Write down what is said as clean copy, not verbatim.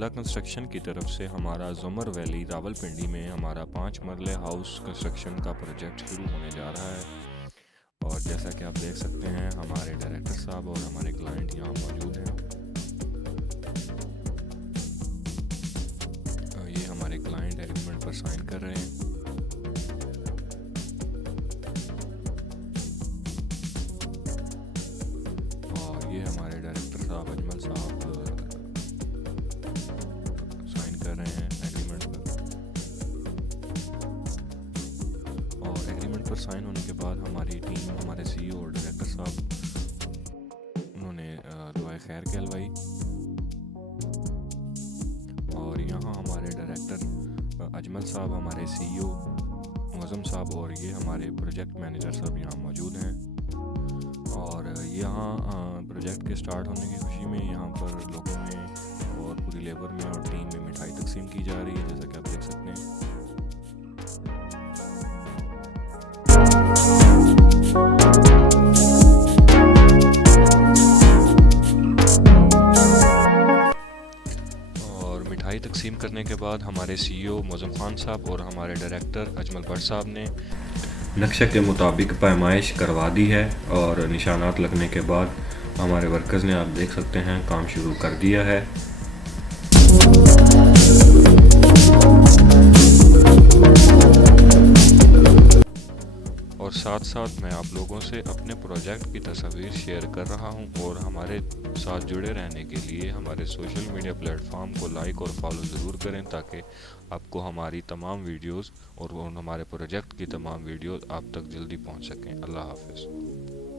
Abdullah construction की तरफ से हमारा ज़मर वैली रावलपिंडी में हमारा 5 मरले हाउस कंस्ट्रक्शन का प्रोजेक्ट शुरू होने जा रहा है। और जैसा कि आप देख सकते हैं हमारे डायरेक्टर साहब और हमारे क्लाइंट यहाँ मौजूद हैं। ये हमारे क्लाइंट एग्रीमेंट पर साइन कर रहे हैं। और ये हमारे डायरेक्टर साहब अजमल साहब साइन कर रहे हैं एग्रीमेंट पर। और एग्रीमेंट पर साइन होने के बाद हमारी टीम, हमारे सीईओ और डायरेक्टर साहब, उन्होंने दुआए खैर कहलवाई। और यहाँ हमारे डायरेक्टर अजमल साहब, हमारे सीईओ मुअज़्ज़म साहब और ये हमारे प्रोजेक्ट मैनेजर साहब यहाँ मौजूद हैं। और यहाँ प्रोजेक्ट के स्टार्ट होने की खुशी में यहाँ पर लोगों में और पूरी लेबर में और टीम में मिठाई तकसीम की जा रही है, जैसा कि आप देख सकते हैं। और मिठाई तकसीम करने के बाद हमारे सीईओ मुअज़्ज़म खान साहब और हमारे डायरेक्टर अजमल भट्ट साहब ने नक्शे के मुताबिक पैमाइश करवा दी है। और निशानात लगने के बाद हमारे वर्कर्स ने, आप देख सकते हैं, काम शुरू कर दिया है। और साथ साथ मैं आप लोगों से अपने प्रोजेक्ट की तस्वीर शेयर कर रहा हूं। और हमारे साथ जुड़े रहने के लिए हमारे सोशल मीडिया प्लेटफॉर्म को लाइक और फॉलो ज़रूर करें, ताकि आपको हमारी तमाम वीडियोस और हमारे प्रोजेक्ट की तमाम वीडियोस आप तक जल्दी पहुंच सकें। अल्लाह हाफ़िज़।